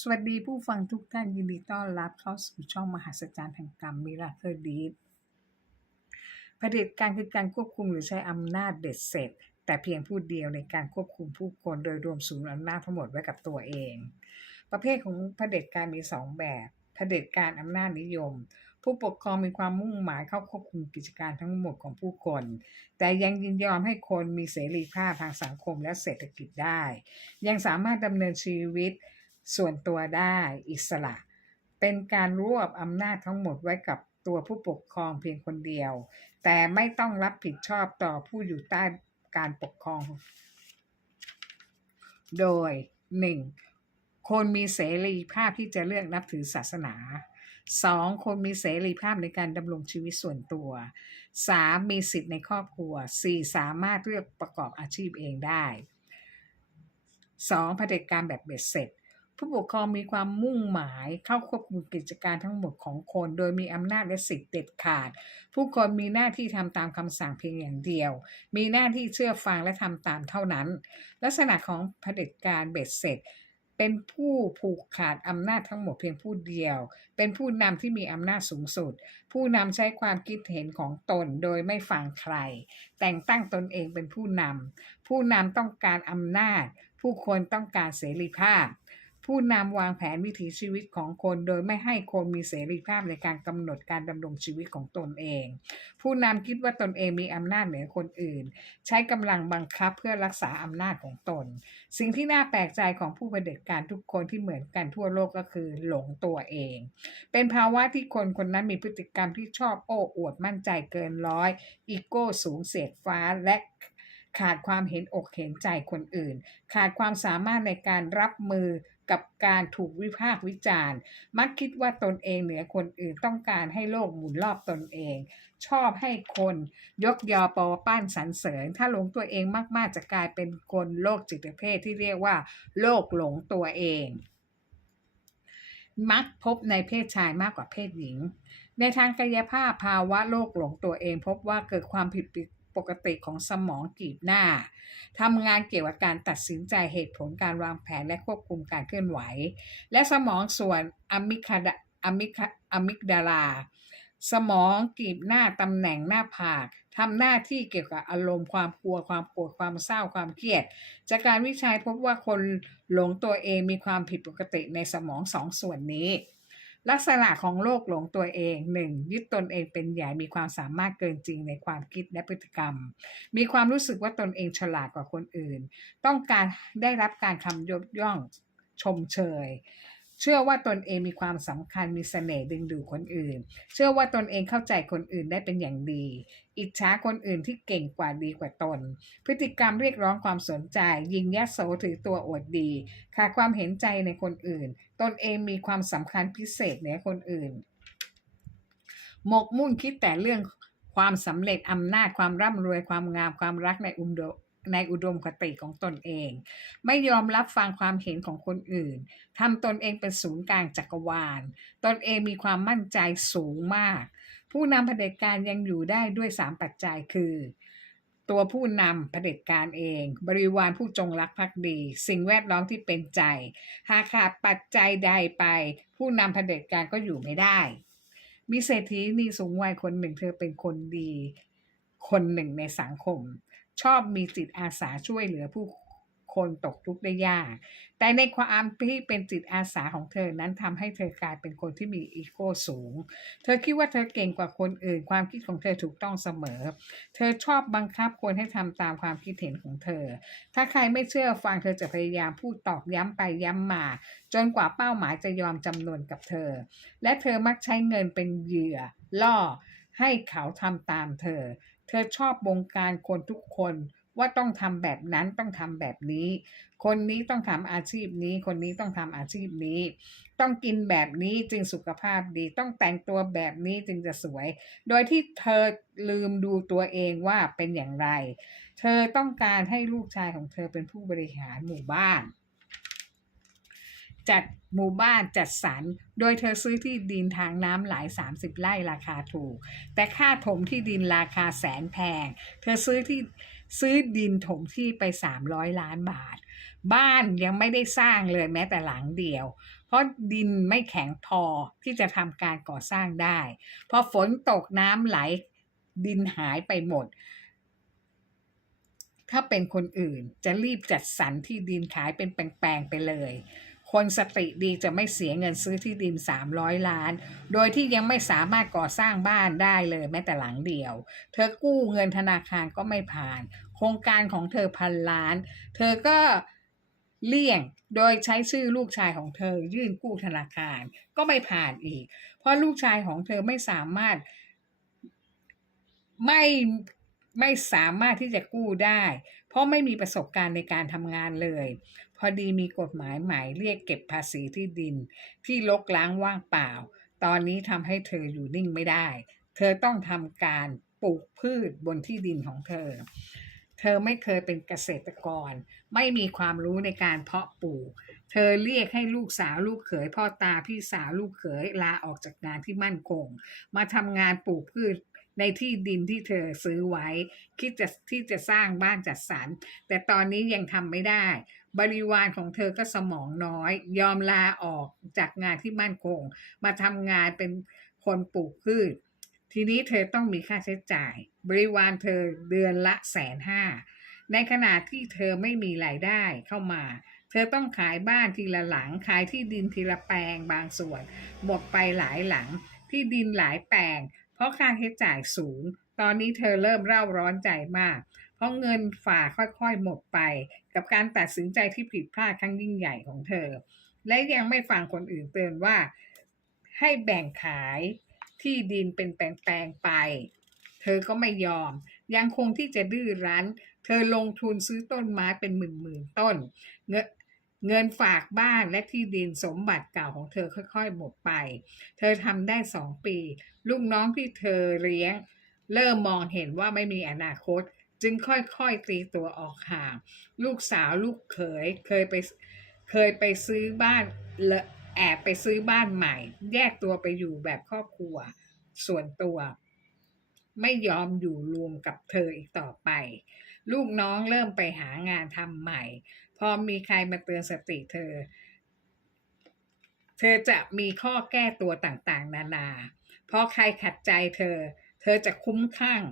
สวัสดีผู้ฟังทุกท่านยินดีต้อนรับเข้าสู่ช่องมหัศจรรย์แห่งกรรมมิราเคิลดีดเผด็จการคือการควบคุมหรือใช้อำนาจเด็ดเสร็จ แต่เพียงผู้เดียวในการควบคุมผู้คนโดยรวมศูนย์อำนาจทั้งหมดไว้กับตัวเอง ประเภทของเผด็จการมีสองแบบเผด็จการอำนาจนิยม ผู้ปกครองมีความมุ่งหมายเข้าควบคุมกิจการทั้งหมดของผู้คน แต่ยังยินยอมให้คนมีเสรีภาพทางสังคมและเศรษฐกิจได้ ยังสามารถดำเนินชีวิต ส่วนตัวได้อิสระ เป็นการรวบอำนาจทั้งหมดไว้กับตัวผู้ปกครองเพียงคนเดียว แต่ไม่ต้องรับผิดชอบต่อผู้อยู่ใต้การปกครอง โดย 1. คนมีเสรีภาพที่จะเลือกนับถือศาสนา 2. คนมีเสรีภาพในการดำรงชีวิตส่วนตัว 3. มีสิทธิ์ในครอบครัว 4. สามารถเลือกประกอบอาชีพเองได้ 2. เผด็จการแบบเบ็ดเสร็จ ผู้ปกครองมีความมุ่งหมายเข้าควบคุมกิจการทั้งหมดของคน โดยมีอำนาจและสิทธิ์เด็ดขาด ผู้คนมีหน้าที่ทำตามคำสั่งเพียงอย่างเดียว มีหน้าที่เชื่อฟังและทำตามเท่านั้น ลักษณะของเผด็จการเบ็ดเสร็จ เป็นผู้ผูกขาดอำนาจทั้งหมดเพียงผู้เดียว เป็นผู้นำที่มีอำนาจสูงสุด ผู้นำใช้ความคิดเห็นของตนโดยไม่ฟังใคร แต่งตั้งตนเองเป็นผู้นำผู้นำต้องการอำนาจ ผู้คนต้องการเสรีภาพ ผู้นำวางแผนวิถีชีวิตของคนโดยไม่ให้คนมีเสรีภาพในการกำหนดการดำรงชีวิตของตนเอง ผู้นำคิดว่าตนเองมีอำนาจเหนือคนอื่น ใช้กำลังบังคับเพื่อรักษาอำนาจของตน สิ่งที่น่าแปลกใจของผู้เผด็จการทุกคนที่เหมือนกันทั่วโลกก็คือหลงตัวเอง เป็นภาวะที่คนคนนั้นมีพฤติกรรมที่ชอบโอ้อวดมั่นใจเกินร้อย อีโก้สูงเสียดฟ้าและ ขาดความเห็นอกเห็นใจคนอื่น ขาดความสามารถในการรับมือกับการถูกวิพากษ์วิจารณ์ มักคิดว่าตนเองเหนือคนอื่นต้องการให้โลกหมุนรอบตนเอง ชอบให้คนยกยอปอปั้นสรรเสริญ ถ้าหลงตัวเองมากๆจะกลายเป็นคนโรคจิตเภทที่เรียกว่า โรคหลงตัวเอง มักพบในเพศชายมากกว่าเพศหญิงในทางกายภาพภาวะโรคหลงตัวเองพบว่าเกิดความผิด ปกติของสมองกีบหน้าทำงานเกี่ยวกับการตัดสินใจเหตุผลการวางแผนและควบคุมการเคลื่อนไหว และสมองส่วนอะมิคาดาอะมิคาอะมิกดาลาสมองกีบหน้าตำแหน่งหน้าผากทำหน้าที่เกี่ยวกับอารมณ์ความกลัวความโกรธความเศร้าความเครียด จากการวิจัยพบว่าคนหลงตัวเองมีความผิดปกติในสมองสองส่วนนี้ ลักษณะของโรคหลงตัวเอง 1. ยึดตนเองเป็นใหญ่มีความสามารถเกินจริงในความคิดและพฤติกรรม มีความรู้สึกว่าตนเองฉลาดกว่าคนอื่น ต้องการได้รับการคำยกย่องชมเชย เชื่อว่าตนเองมีความสำคัญมีเสน่ห์ดึงดูดคนอื่น เชื่อว่าตนเองเข้าใจคนอื่นได้เป็นอย่างดี อิจฉาคนอื่นที่เก่งกว่าดีกว่าตน พฤติกรรมเรียกร้องความสนใจ ยิงยะโสถือตัวอวดดีขาดความเห็นใจในคนอื่น ตนเองมีความสำคัญพิเศษเหนือคนอื่น หมกมุ่นคิดแต่เรื่องความสำเร็จอำนาจความร่ำรวยความงามความรักในอุดม ในอุดมคติของตนเอง ไม่ยอมรับฟังความเห็นของคนอื่นทำตนเองเป็นศูนย์กลางจักรวาล ตนเองมีความมั่นใจสูงมาก ผู้นำเผด็จการยังอยู่ได้ด้วยสามปัจจัยคือ ตัวผู้นำเผด็จการเอง บริวารผู้จงรักภักดี สิ่งแวดล้อมที่เป็นใจ หากขาดปัจจัยใดไป ผู้นำเผด็จการก็อยู่ไม่ได้มีเศรษฐีนีสูงวัยคนหนึ่งเธอเป็นคนดี คนหนึ่งในสังคม ชอบมีจิตอาสาช่วยเหลือผู้คนตกทุกข์ได้ยาก แต่ในความที่เป็นจิตอาสาของเธอนั้นทำให้เธอกลายเป็นคนที่มีอีโก้สูง เธอคิดว่าเธอเก่งกว่าคนอื่น ความคิดของเธอถูกต้องเสมอ เธอชอบบังคับคนให้ทำตามความคิดเห็นของเธอ ถ้าใครไม่เชื่อฟังเธอจะพยายามพูดตอกย้ำไปย้ำมา จนกว่าเป้าหมายจะยอมจำนวนกับเธอ และเธอมักใช้เงินเป็นเหยื่อล่อให้เขาทำตามเธอ เธอชอบบงการคนทุกคนว่าต้องทำแบบนั้นต้องทำแบบนี้ คนนี้ต้องทำอาชีพนี้ คนนี้ต้องทำอาชีพนี้ ต้องกินแบบนี้จึงสุขภาพดี ต้องแต่งตัวแบบนี้จึงจะสวย โดยที่เธอลืมดูตัวเองว่าเป็นอย่างไร เธอต้องการให้ลูกชายของเธอเป็นผู้บริหารหมู่บ้าน จัดหมู่บ้านจัดสรร โดยเธอซื้อที่ดินทางน้ำหลาย 30 ไร่ราคาถูก แต่ค่าถมที่ดินราคาแสนแพง เธอซื้อที่ซื้อดินถมที่ไป 300 ล้านบาท บ้านยังไม่ได้สร้างเลยแม้แต่หลังเดียว เพราะดินไม่แข็งพอที่จะทำการก่อสร้างได้ พอฝนตกน้ำไหลดินหายไปหมดถ้าเป็นคนอื่นจะรีบจัดสรรที่ดินขายเป็นแปลงๆไปเลย คนสติดีจะไม่เสียเงินซื้อที่ดิน 300 ล้าน โดยที่ยังไม่สามารถก่อสร้างบ้านได้เลยแม้แต่หลังเดียว เธอกู้เงินธนาคารก็ไม่ผ่าน โครงการของเธอพันล้าน เธอก็เลี่ยงโดยใช้ชื่อลูกชายของเธอยื่นกู้ธนาคาร ก็ไม่ผ่านอีก เพราะลูกชายของเธอไม่สามารถไม่ไม่สามารถที่จะกู้ได้ เพราะไม่มีประสบการณ์ในการทำงานเลย พอดีมีกฎหมายใหม่เรียกเก็บภาษีที่ดิน ที่ลกล้างว่างเปล่า ตอนนี้ทำให้เธออยู่นิ่งไม่ได้ เธอต้องทำการปลูกพืชบนที่ดินของเธอ เธอไม่เคยเป็นเกษตรกร ไม่มีความรู้ในการเพาะปลูก เธอเรียกให้ลูกสาวลูกเขยพ่อตาพี่สาวลูกเขยลาออกจากงานที่มั่นคง มาทำงานปลูกพืชในที่ดินที่เธอซื้อไว้ คิดจะที่จะสร้างบ้านจัดสรรแต่ตอนนี้ยังทำไม่ได้ บริวารของเธอก็สมองน้อย ยอมลาออกจากงานที่มั่นคง มาทำงานเป็นคนปลูกพืช ทีนี้เธอต้องมีค่าใช้จ่าย บริวารเธอเดือนละแสนห้าในขณะที่เธอไม่มีรายได้เข้ามา เธอต้องขายบ้านทีละหลัง ขายที่ดินทีละแปลงบางส่วน หมดไปหลายหลัง ที่ดินหลายแปลง เพราะค่าใช้จ่ายสูง ตอนนี้เธอเริ่มเร่าร้อนใจมาก เพราะเงินฝากค่อยๆหมดไป กับการตัดสินใจที่ผิดพลาดครั้งยิ่งใหญ่ของเธอ และยังไม่ฟังคนอื่นเตือนว่า ให้แบ่งขายที่ดินเป็นแปลงๆไป เธอก็ไม่ยอม ยังคงที่จะดื้อรั้น เธอลงทุนซื้อต้นไม้เป็นหมื่นๆต้น เงินเงินฝากบ้านและที่ดินสมบัติเก่าของเธอค่อยๆ หมดไป เธอทำได้สองปี ลูกน้องที่เธอเลี้ยง เริ่มมองเห็นว่าไม่มีอนาคต จึงค่อยๆตีตัวออกห่าง ลูกสาวลูกเขยเคยไปเคยไปซื้อบ้านและแอบไปซื้อบ้านใหม่ แยกตัวไปอยู่แบบครอบครัว ส่วนตัว ไม่ยอมอยู่รวมกับเธออีกต่อไป ลูกน้องเริ่มไปหางานทำใหม่ พอมีใครมาเตือนสติเธอ เธอจะมีข้อแก้ตัวต่างๆ นานา เพราะใครขัดใจเธอ เธอจะคุ้มข้าง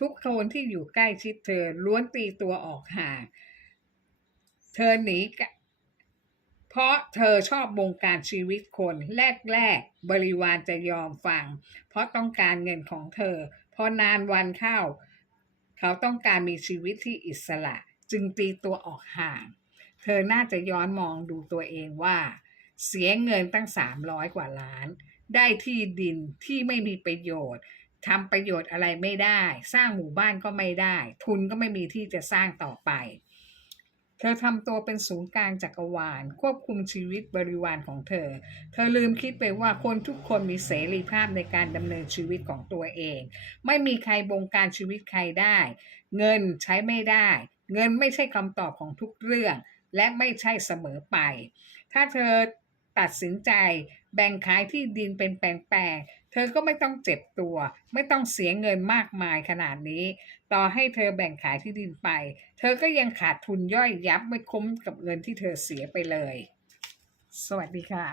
ทุกคนที่อยู่ใกล้ชิดเธอล้วนตีตัวออกห่างเธอหนีกะเพราะเธอชอบบงการชีวิตคนแรกๆบริวารจะยอมฟัง เพราะต้องการเงินของเธอ พอนานวันเข้า เขาต้องการมีชีวิตที่อิสระ จึงตีตัวออกห่าง เธอน่าจะย้อนมองดูตัวเองว่า เสียเงินตั้ง 300 กว่าล้าน ได้ที่ดินที่ไม่มีประโยชน์ ทำประโยชน์อะไรไม่ได้ สร้างหมู่บ้านก็ไม่ได้ ทุนก็ไม่มีที่จะสร้างต่อไป เธอทำตัวเป็นศูนย์กลางจักรวาล ควบคุมชีวิตบริวารของเธอ เธอลืมคิดไปว่าคนทุกคนมีเสรีภาพในการดำเนินชีวิตของตัวเอง ไม่มีใครบงการชีวิตใครได้ เงินใช้ไม่ได้ เงินไม่ใช่คำตอบของทุกเรื่อง และไม่ใช่เสมอไป ถ้าเธอ ตัดสินใจ แบ่งขายที่ดินเป็นแปลงๆ เธอก็ไม่ต้องเจ็บตัว ไม่ต้องเสียเงินมากมายขนาดนี้ ต่อให้เธอแบ่งขายที่ดินไป เธอก็ยังขาดทุนย่อยยับไม่คุ้มกับเงินที่เธอเสียไปเลย สวัสดีค่ะ